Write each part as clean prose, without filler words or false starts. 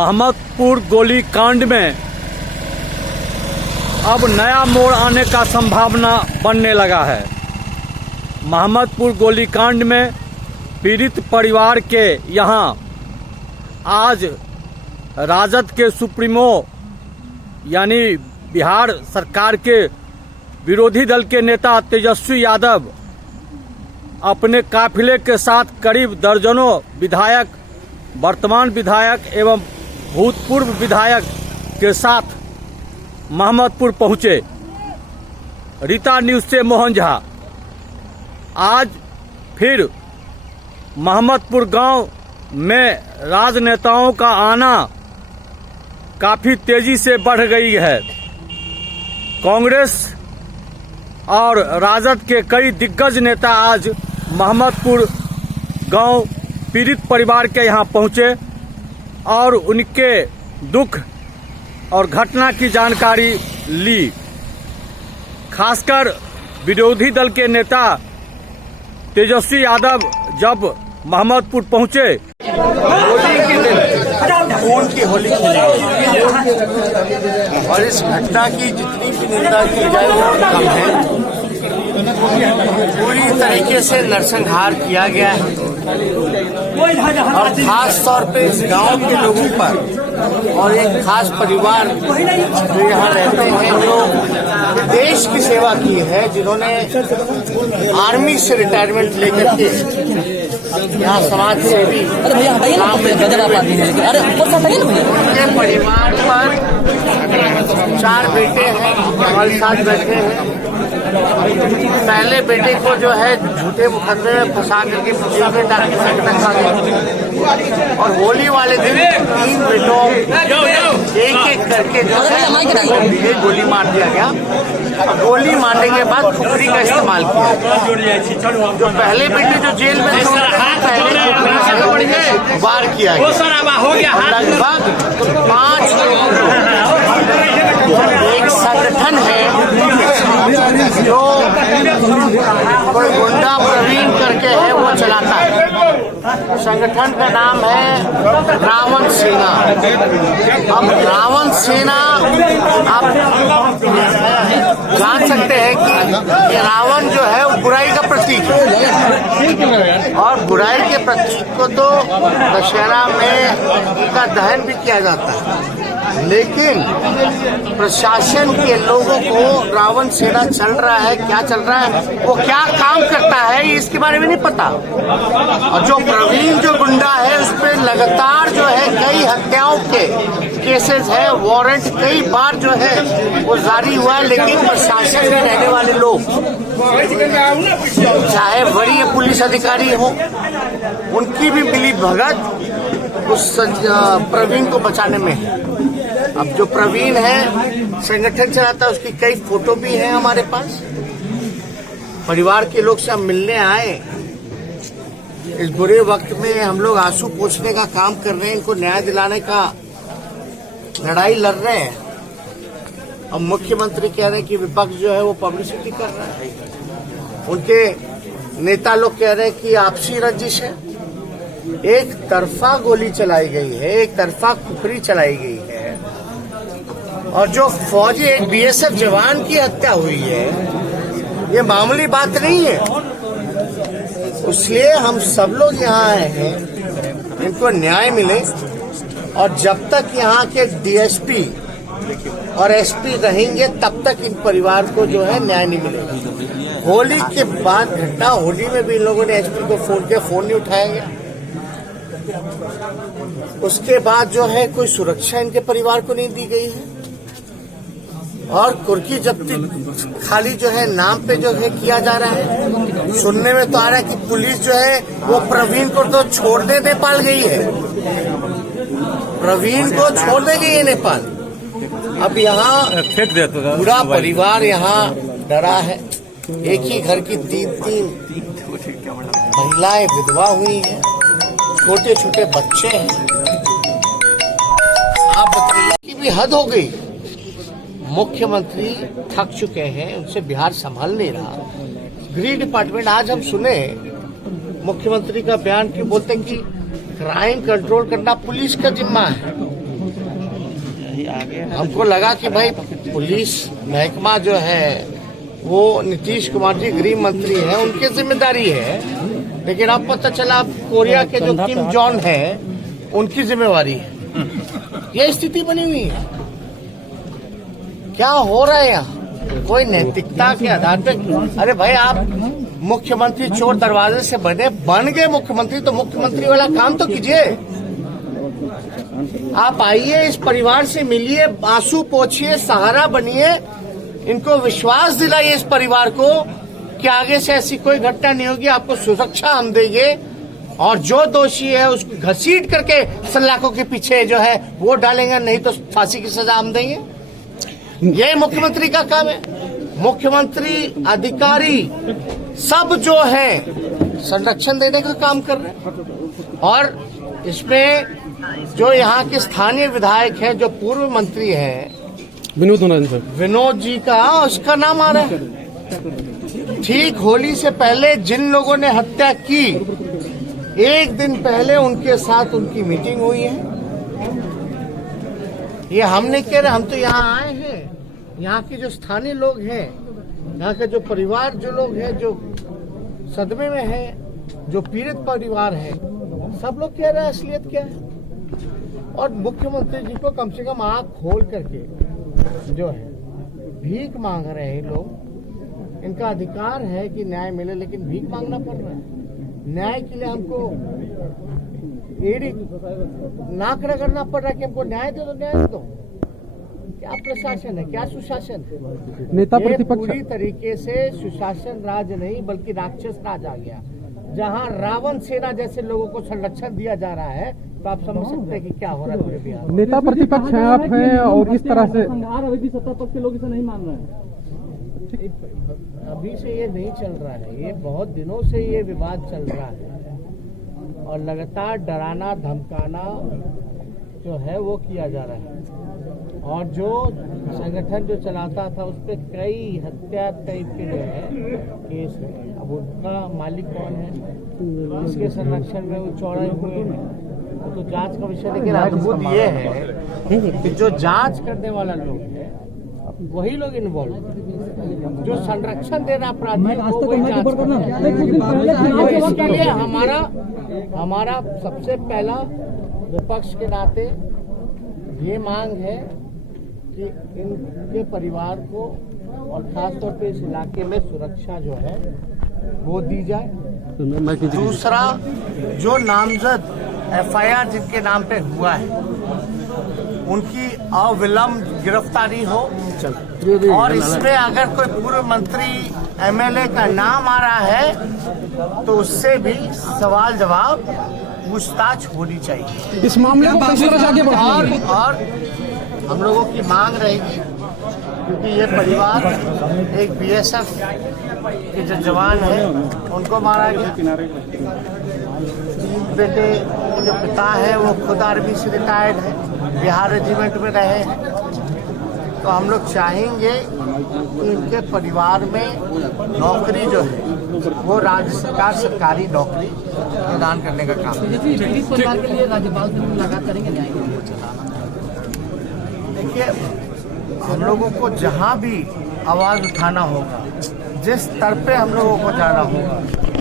महमदपुर गोलीकांड में अब नया मोड़ आने का संभावना बनने लगा है। महमदपुर गोलीकांड में पीड़ित परिवार के यहां आज राजद के सुप्रीमो यानी बिहार सरकार के विरोधी दल के नेता तेजस्वी यादव अपने काफिले के साथ करीब दर्जनों विधायक, वर्तमान विधायक एवं भूतपूर्व विधायक के साथ महमदपुर पहुंचे। रीता न्यूज से मोहन झा। आज फिर महमदपुर गांव में राजनेताओं का आना काफी तेजी से बढ़ गई है। कांग्रेस और राजद के कई दिग्गज नेता आज महमदपुर गांव पीड़ित परिवार के यहां पहुंचे और उनके दुख और घटना की जानकारी ली। खासकर विरोधी दल के नेता तेजस्वी यादव जब महमदपुर पहुंचे, होली के दिन खून की होली खेली और इस घटना की जितनी भी निंदा की जाए वो कम है। पूरी तरीके से नरसंहार किया गया है और खास तौर पे इस गांव के लोगों पर और एक खास परिवार जो यहाँ रहते हैं, जो देश की सेवा की है, जिन्होंने आर्मी से रिटायरमेंट लेकर के यहाँ समाज सेवी उनके परिवार पर 4 बेटे हैं, हमारे साथ बैठे हैं। पहले बेटे को जो है झूठे मुकदमे में फंसा करके जेल में डाल और होली वाले दिन 3 बेटों एक करके जो है गोली मार दिया गया। गोली मारने के बाद खुपरी का इस्तेमाल किया। जो पहले बेटे जो जेल में वार किया गया। लगभग 5 एक संगठन है जो कोई गुंडा प्रवीण करके है, वो चलाता है। संगठन का नाम है रावण सेना। अब रावण सेना आप जान सकते हैं कि रावण जो है वो बुराई का प्रतीक है और बुराई के प्रतीक को तो दशहरा में उनका दहन भी किया जाता है। लेकिन प्रशासन के लोगों को रावण सेना चल रहा है, क्या चल रहा है, वो क्या काम करता है, इसके बारे में नहीं पता। और जो प्रवीण जो गुंडा है उस पर लगातार जो है कई हत्याओं के केसेस है, वारंट कई बार जो है वो जारी हुआ है। लेकिन प्रशासन में रहने वाले लोग, चाहे वरीय पुलिस अधिकारी हो, उनकी भी मिली भगत उस प्रवीण को बचाने में है। अब जो प्रवीण है संगठन चलाता है, उसकी कई फोटो भी हैं हमारे पास। परिवार के लोग से हम मिलने आए। इस बुरे वक्त में हम लोग आंसू पोंछने का काम कर रहे हैं, इनको न्याय दिलाने का लड़ाई लड़ रहे हैं। अब मुख्यमंत्री कह रहे हैं कि विपक्ष जो है वो पब्लिसिटी कर रहा है। उनके नेता लोग कह रहे हैं कि आपसी रंजिश है। एक तरफा गोली चलाई गई है, एक तरफा खुपरी चलाई गई है और जो फौजी एक बीएसएफ जवान की हत्या हुई है, ये मामूली बात नहीं है। इसलिए हम सब लोग यहाँ आए हैं, इनको न्याय मिले और जब तक यहाँ के डीएसपी और एसपी रहेंगे तब तक इन परिवार को जो है न्याय नहीं मिलेगा। होली के बाद घटना, होली में भी इन लोगों ने एसपी को फोन किया, फोन नहीं उठाया गया। उसके बाद जो है कोई सुरक्षा इनके परिवार को नहीं दी गई है और कुर्की जब्ती खाली जो है नाम पे जो है किया जा रहा है। सुनने में तो आ रहा है कि पुलिस जो है वो प्रवीण को तो छोड़ने नेपाल गई है, प्रवीण को छोड़ने गई है नेपाल। अब यहाँ पूरा परिवार यहाँ डरा है। एक ही घर की 3 महिलाएं विधवा हुई हैं, छोटे छोटे बच्चे हैं। आप बताइए कि भी हद हो गई। मुख्यमंत्री थक चुके हैं, उनसे बिहार संभाल नहीं रहा। गृह डिपार्टमेंट, आज हम सुने मुख्यमंत्री का बयान कि बोलते हैं कि क्राइम कंट्रोल करना पुलिस का जिम्मा है। हमको लगा कि भाई पुलिस महकमा जो है वो नीतीश कुमार जी गृह मंत्री हैं, उनकी जिम्मेदारी है, लेकिन अब पता चला अब कोरिया के जो किम जॉन है उनकी जिम्मेवारी है। ये स्थिति बनी हुई है। क्या हो रहा है यहाँ? कोई नैतिकता के आधार पे? अरे भाई, आप मुख्यमंत्री चोर दरवाजे से बन गए मुख्यमंत्री, तो मुख्यमंत्री वाला काम तो कीजिए। आप आइए, इस परिवार से मिलिए, आंसू पोंछिए, सहारा बनिए, इनको विश्वास दिलाइए इस परिवार को कि आगे से ऐसी कोई घटना नहीं होगी, आपको सुरक्षा हम देंगे, और जो दोषी है उसको घसीट करके सलाखों के पीछे जो है वो डालेंगे, नहीं तो फांसी की सजा हम देंगे। ये मुख्यमंत्री का काम है। मुख्यमंत्री, अधिकारी सब जो है संरक्षण देने का काम कर रहे हैं, और इसमें जो यहाँ के स्थानीय विधायक हैं, जो पूर्व मंत्री हैं विनोद जी का, उसका नाम आ रहा है। ठीक होली से पहले जिन लोगों ने हत्या की, एक दिन पहले उनके साथ उनकी मीटिंग हुई है। ये हम नहीं कह रहे, हम तो यहाँ आए हैं। यहाँ के जो स्थानीय लोग हैं, यहाँ के जो परिवार, जो लोग हैं जो सदमे में हैं, जो पीड़ित परिवार है, सब लोग कह रहे हैं असलियत क्या है। और मुख्यमंत्री जी को कम से कम आँख खोल करके जो है भीख मांग रहे हैं लोग। इनका अधिकार है कि न्याय मिले, लेकिन भीख मांगना पड़ रहा है। न्याय के लिए हमको एड़ी नाक रगड़ना पड़ रहा है कि हमको न्याय दे दो, न्याय दे दो। क्या प्रशासन है, क्या सुशासन है? नेता प्रतिपक्ष पूरी तरीके से सुशासन राज नहीं बल्कि राक्षस राज आ गया, जहां रावण सेना जैसे लोगों को संरक्षण दिया जा रहा है। तो आप समझ सकते हैं कि क्या हो रहा है पूरे बिहार। नेता प्रतिपक्ष हैं आप हैं, और इस तरह से अभी भी सत्ता पक्ष के लोग इसे नहीं मान रहे हैं। अभी से ये नहीं चल रहा है, ये बहुत दिनों से ये विवाद चल रहा है, और लगातार डराना धमकाना जो है वो किया जा रहा है। और जो संगठन जो चलाता था उस पर कई हत्या टाइप के जो है केस है। अब उनका मालिक कौन है, इसके संरक्षण में वो चौड़े हुए हैं, तो जांच का विषय। लेकिन अद्भुत ये है कि जो जांच करने वाला लोग है वही लोग इन्वॉल्व, जो संरक्षण दे रहा अपराधियों को वही जांच कर रहा है। तो इसके लिए हमारा सबसे पहला विपक्ष के नाते ये मांग है कि इनके परिवार को और खासतौर पे इस इलाके में सुरक्षा जो है वो दी जाए। दूसरा, जो नामजद एफआईआर जिनके नाम पे हुआ है उनकी अविलंब गिरफ्तारी हो, और इसमें अगर कोई पूर्व मंत्री एमएलए का नाम आ रहा है तो उससे भी सवाल जवाब पूछताछ होनी चाहिए। इस मामले को किस तरह से आगे बढ़ाएंगे? और हम लोगों की मांग रहेगी, क्योंकि ये परिवार एक बीएसएफ के जो जवान है उनको मारा गया। बेटे जो पिता है वो खुद आर्मी से रिटायर्ड है, बिहार रेजिमेंट में रहे हैं। तो हम लोग चाहेंगे कि इनके परिवार में नौकरी जो है वो राज्य सरकार सरकारी नौकरी प्रदान करने का काम है। परिवार के लिए राज्यपाल से मुलाकात करेंगे न्याय के लिए। देखिए, हम लोगों को जहाँ भी आवाज उठाना होगा, जिस स्तर पे हम लोगों को जाना होगा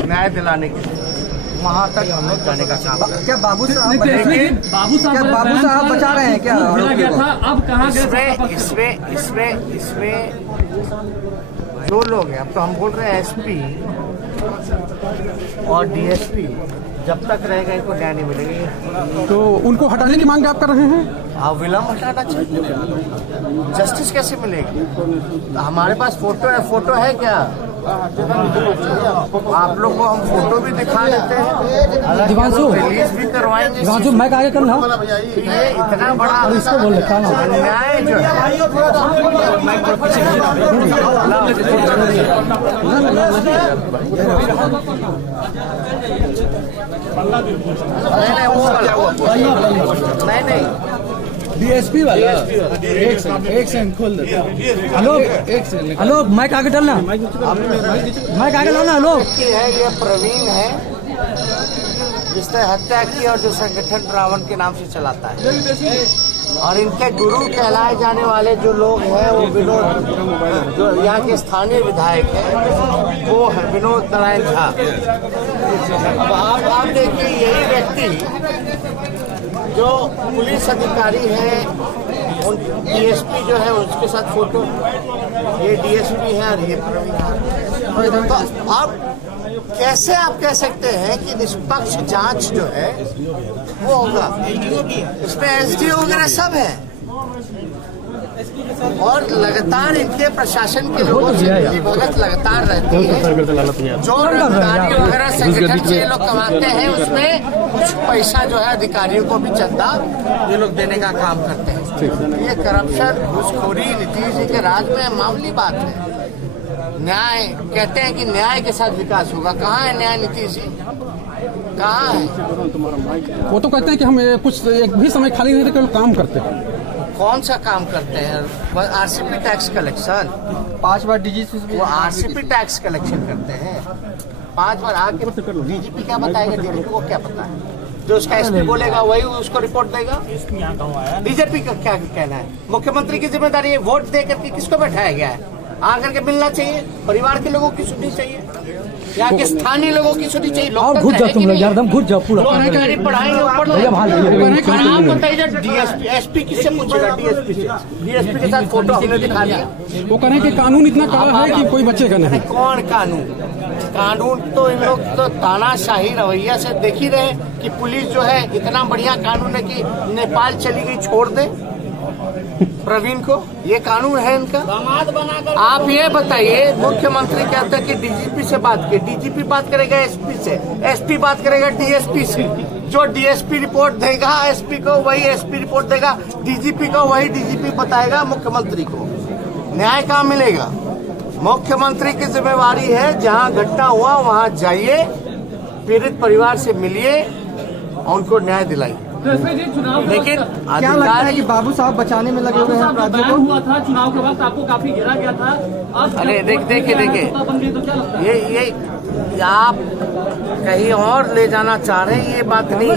न्याय दिलाने के लिए, वहाँ तक हम लोग जाने का काम। क्या बाबू साहब बचा रहे हैं क्या? अब कहाँ इसमें जो लोग हैं, अब तो हम बोल रहे हैं एसपी और डीएसपी जब तक रहेगा इनको न्याय नहीं मिलेगा। तो उनको हटाने की मांग आप कर रहे हैं? अविलंब हटाना चाहिए। जस्टिस कैसे मिलेगी? तो हमारे पास फोटो है क्या? आप लोग को हम फोटो भी दिखा देते हैं, रिलीज भी करवाएंगे। दिवांशु मैं आगे कर रहा हूँ। ये इतना बड़ा अन्याय जो है, नहीं डीएसपी वाला एक सेकंड खोल दे। हेलो माइक आगे डालना, माइक आगे डालना। हेलो, ये प्रवीण है जिसने हत्या की और जो संगठन रावण के नाम से चलाता है। और इनके गुरु कहलाए जाने वाले जो लोग हैं वो विनोद, जो यहाँ के स्थानीय विधायक हैं, वो है विनोद नारायण झा। अब आप देखिए, यही व्यक्ति जो पुलिस अधिकारी है, उन डीएसपी जो है उसके साथ फोटो, ये डीएसपी है और ये प्रवीण। तो अब कैसे आप कह सकते हैं कि निष्पक्ष जांच जो है वो होगा? इसमें एसडीओ वगैरह सब है और लगातार इनके प्रशासन के लोगों से मिलीभगत लगातार रहती है। जो अधिकारी वगैरह संगठन से ये लोग कमाते हैं उसमें कुछ पैसा जो है अधिकारियों को भी चंदा ये लोग देने का काम करते हैं। ये करप्शन, घूसखोरी नीतीश जी के राज में मामूली बात है। न्याय कहते हैं कि न्याय के साथ विकास होगा, कहाँ है न्याय नीतीश जी? कहाँ है? वो तो कहते हैं कि हम कुछ एक भी समय खाली नहीं रहते, काम करते हैं। कौन सा काम करते हैं? आरसीपी टैक्स कलेक्शन, 5 बार डीजीपी, वो आरसीपी टैक्स कलेक्शन करते हैं। 5 बार आके डीजीपी क्या बताएगा? डीजीपी को क्या पता है? जो उसका एसपी बोलेगा वही उसको रिपोर्ट देगा। बीजेपी का क्या कहना है? मुख्यमंत्री की जिम्मेदारी है वोट दे करके किसको बैठाया गया है? आकर के मिलना चाहिए, परिवार के लोगों की सुननी चाहिए, यहाँ के स्थानीय लोगों की सुननी चाहिए। लोग घुस जाओ, तुम लोग एकदम घुस जाओ पूरा। अधिकारी पढ़ाएंगे ऊपर। आप बताइए, डीएसपी एसपी किससे पूछेगा? डीएसपी से। डीएसपी के साथ फोटो हमने दिखा दिया। वो कह रहे हैं कि कानून इतना कड़ा है कि कोई बचेगा नहीं। कौन कानून? कानून तो इन लोग तो तानाशाही रवैया से देख ही रहे कि पुलिस जो है इतना बढ़िया कानून है कि नेपाल चली गई छोड़ दे प्रवीण को। ये कानून है इनका। आप ये बताइए, मुख्यमंत्री कहते हैं कि डीजीपी से बात की, डीजीपी बात करेगा एसपी से, एसपी बात करेगा डीएसपी से। जो डीएसपी रिपोर्ट देगा एसपी को, वही एसपी रिपोर्ट देगा डीजीपी को, वही डीजीपी बताएगा मुख्यमंत्री को। न्याय कहाँ मिलेगा? मुख्यमंत्री की जिम्मेवारी है, जहाँ घटना हुआ वहाँ जाइए, पीड़ित परिवार से मिलिए और उनको न्याय दिलाइए। लेकिन क्या लगता है कि बाबू साहब बचाने में लगे हुए हैं अपराधियों को? हुआ था चुनाव के वक्त, आपको काफी घेरा गया था। अरे देखिए ये आप कहीं और ले जाना चाह रहे हैं, ये बात नहीं।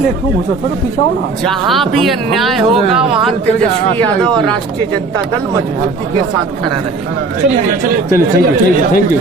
जहाँ भी अन्याय होगा वहाँ तेजस्वी यादव और राष्ट्रीय जनता दल मजबूती के साथ खड़ा रहेगा। चलिए, थैंक यू।